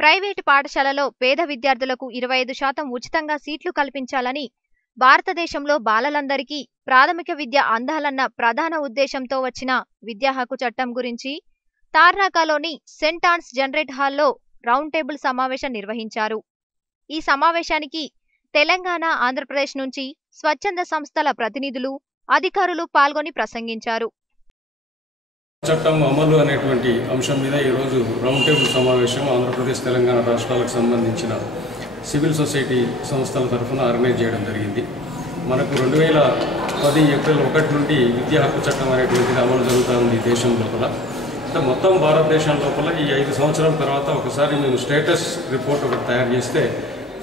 Private పాఠశాలలో పేద విద్యార్థులకు 25% ఉచితంగా సీట్లు కల్పించాలని భారతదేశంలో బాలలందరికీ ప్రాథమిక విద్య అందాలన్న ప్రధాన ఉద్దేశంతో వచ్చిన విద్యా హక్కు చట్టం గురించి తార్నాకలోని సెయింట్ ఆన్స్ జనరేట్ హాల్లో రౌండ్ టేబుల్ సమావేశం నిర్వహించారు. ఈ సమావేశానికి తెలంగాణ, ఆంధ్రప్రదేశ్ నుంచి స్వచ్ఛంద సంస్థల ప్రతినిధులు, అధికారులు పాల్గొని ప్రసంగించారు. చట్టం అమలు అనేటువంటి అంశం మీద ఈరోజు రౌండ్ టేబుల్ సమావేశం ఆంధ్రప్రదేశ్, తెలంగాణ రాష్ట్రాలకు సంబంధించిన సివిల్ సొసైటీ సంస్థల తరఫున ఆర్గనైజ్ చేయడం జరిగింది. మనకు 2010 ఏప్రిల్ 1 నుండి విద్యా హక్కు చట్టం అనేటువంటిది అమలు జరుగుతూ ఉంది దేశం లోపల. మొత్తం భారతదేశం లోపల ఈ 5 సంవత్సరాల తర్వాత ఒకసారి మేము స్టేటస్ రిపోర్ట్ ఒకటి తయారు చేస్తే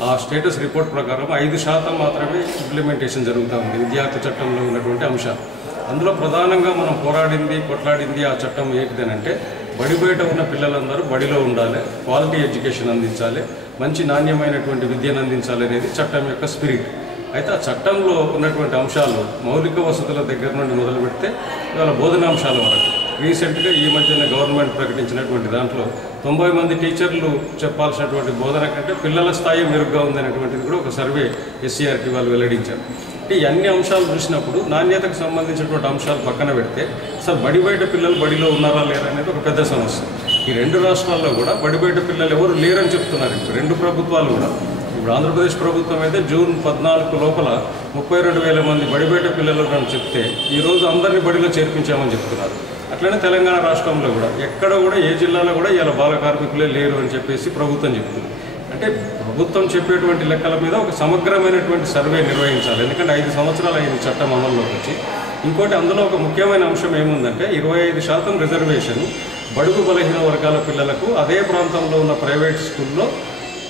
ఆ స్టేటస్ రిపోర్ట్ ప్రకారం 5% మాత్రమే ఇంప్లిమెంటేషన్ జరుగుతూ ఉంది విద్యా హక్కు చట్టంలో ఉన్నటువంటి అంశాలు. అందులో ప్రధానంగా మనం కొట్లాడింది ఆ చట్టం ఏంటిదనంటే బడి బయట ఉన్న పిల్లలందరూ బడిలో ఉండాలి, క్వాలిటీ ఎడ్యుకేషన్ అందించాలి, మంచి నాణ్యమైనటువంటి విద్యను అందించాలి అనేది చట్టం యొక్క స్పిరిట్. అయితే ఆ చట్టంలో ఉన్నటువంటి అంశాలు మౌలిక వసతుల దగ్గర నుండి మొదలు పెడితే ఇవాళ బోధనాంశాల వరకు రీసెంట్గా ఈ మధ్యన గవర్నమెంట్ ప్రకటించినటువంటి దాంట్లో 90 మంది టీచర్లు చెప్పాల్సినటువంటి బోధన కంటే పిల్లల స్థాయి మెరుగ్గా ఉందనేటువంటిది కూడా ఒక సర్వే SCRకి వాళ్ళు వెల్లడించారు. ఈ అన్ని అంశాలు చూసినప్పుడు నాణ్యతకు సంబంధించినటువంటి అంశాలు పక్కన పెడితే అసలు బడి బయట పిల్లలు బడిలో ఉన్నారా లేరా అనేది ఒక పెద్ద సమస్య. ఈ 2 రాష్ట్రాల్లో కూడా బడి బయట పిల్లలు ఎవరు లేరని చెప్తున్నారు. ఇప్పుడు 2 ప్రభుత్వాలు కూడా. ఇప్పుడు ఆంధ్రప్రదేశ్ ప్రభుత్వం అయితే జూన్ 14 లోపల 32,000 మంది బడి బయట పిల్లలు అని చెప్తే ఈరోజు అందరినీ బడిలో చేర్పించామని చెప్తున్నారు. అట్లనే తెలంగాణ రాష్ట్రంలో కూడా ఎక్కడ కూడా ఏ జిల్లాలో కూడా ఇలా బాల కార్మికులే లేరు అని చెప్పేసి ప్రభుత్వం చెప్తుంది. అంటే ప్రభుత్వం చెప్పేటువంటి లెక్కల మీద ఒక సమగ్రమైనటువంటి సర్వే నిర్వహించాలి. ఎందుకంటే 5 సంవత్సరాలు అయింది చట్టం అమల్లోకి వచ్చి. ఇంకోటి అందులో ఒక ముఖ్యమైన అంశం ఏముందంటే 25% రిజర్వేషన్ బడుగు బలహీన వర్గాల పిల్లలకు అదే ప్రాంతంలో ఉన్న ప్రైవేట్ స్కూల్లో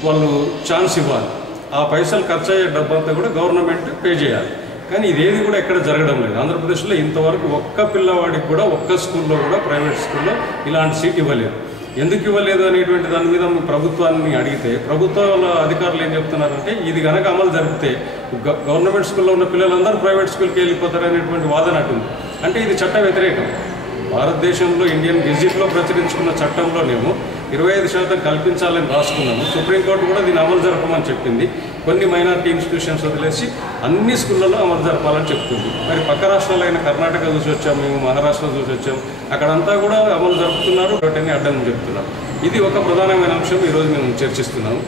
వాళ్ళు ఛాన్స్ ఇవ్వాలి. ఆ పైసలు ఖర్చు అయ్యే డబ్బంతా కూడా గవర్నమెంట్ పే చేయాలి. కానీ ఇదేది కూడా ఎక్కడ జరగడం లేదు. ఆంధ్రప్రదేశ్లో ఇంతవరకు ఒక్క పిల్లవాడికి కూడా ఒక్క స్కూల్లో కూడా ప్రైవేట్ స్కూల్లో ఇలాంటి సీట్ ఇవ్వలేదు. ఎందుకు ఇవ్వలేదు అనేటువంటి దాని మీద ప్రభుత్వాన్ని అడిగితే ప్రభుత్వాల అధికారులు ఏం చెప్తున్నారంటే ఇది కనుక అమలు జరిపితే గవర్నమెంట్ స్కూల్లో ఉన్న పిల్లలందరూ ప్రైవేట్ స్కూల్కి వెళ్ళిపోతారు అనేటువంటి వాదన అటుంది. అంటే ఇది చట్ట వ్యతిరేకం. భారతదేశంలో ఇండియన్ గెజిట్లో ప్రచురించుకున్న చట్టంలోనేమో 25% కల్పించాలని రాసుకున్నాము. సుప్రీంకోర్టు కూడా దీన్ని అమలు జరపమని చెప్పింది. కొన్ని మైనారిటీ ఇన్స్టిట్యూషన్స్ వదిలేసి అన్ని స్కూళ్ళలో అమలు జరపాలని చెప్తుంది. మరి పక్క రాష్ట్రాలైన కర్ణాటక చూసి వచ్చాము, మేము మహారాష్ట్ర చూసి వచ్చాము, అక్కడంతా కూడా అమలు జరుపుతున్నారు, వాటిని అడ్డం చెప్తున్నారు. ఇది ఒక ప్రధానమైన అంశం ఈరోజు మేము చర్చిస్తున్నాము.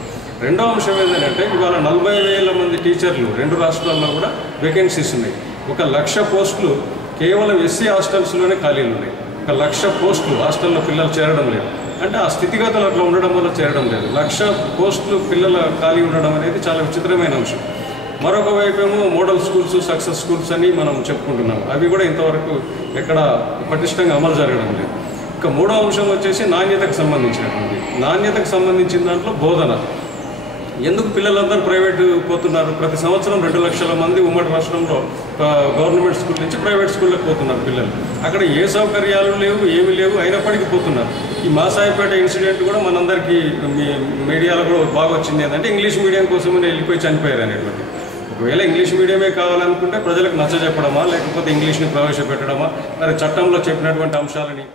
రెండో అంశం ఏంటంటే ఇవాళ 40,000 మంది టీచర్లు 2 రాష్ట్రాల్లో కూడా వేకెన్సీస్ ఉన్నాయి. 1,00,000 పోస్టులు కేవలం SC హాస్టల్స్లోనే ఖాళీలు ఉన్నాయి. 1,00,000 పోస్టులు హాస్టల్లో పిల్లలు చేరడం లేదు. అంటే ఆ స్థితిగతులు అట్లా ఉండడం వల్ల చేరడం లేదు. 1,00,000 పోస్టులు పిల్లల ఖాళీ ఉండడం అనేది చాలా విచిత్రమైన అంశం. మరొక వైపు ఏమో మోడల్ స్కూల్స్, సక్సెస్ స్కూల్స్ అని మనం చెప్పుకుంటున్నాం. అవి కూడా ఇంతవరకు ఎక్కడ పటిష్టంగా అమలు జరగడం లేదు. ఇక మూడో అంశం వచ్చేసి నాణ్యతకు సంబంధించిన దాంట్లో బోధన. ఎందుకు పిల్లలందరూ ప్రైవేట్ పోతున్నారు? ప్రతి సంవత్సరం 2 లక్షల మంది ఉమ్మడి రాష్ట్రంలో గవర్నమెంట్ స్కూల్ నుంచి ప్రైవేట్ స్కూళ్ళకి పోతున్నారు పిల్లలు. అక్కడ ఏ సౌకర్యాలు లేవు, ఏమి లేవు, అయినప్పటికీ పోతున్నారు. ఈ మాసాయిపేట ఇన్సిడెంట్ కూడా మనందరికీ మీడియాలో కూడా బాగా వచ్చింది. ఏంటంటే ఇంగ్లీష్ మీడియం కోసమే వెళ్ళిపోయి చనిపోయారు అనేటువంటి. ఒకవేళ ఇంగ్లీష్ మీడియమే కావాలనుకుంటే ప్రజలకు నచ్చజెప్పడమా, లేకపోతే ఇంగ్లీష్ని ప్రవేశపెట్టడమా, మరి చట్టంలో చెప్పినటువంటి అంశాలని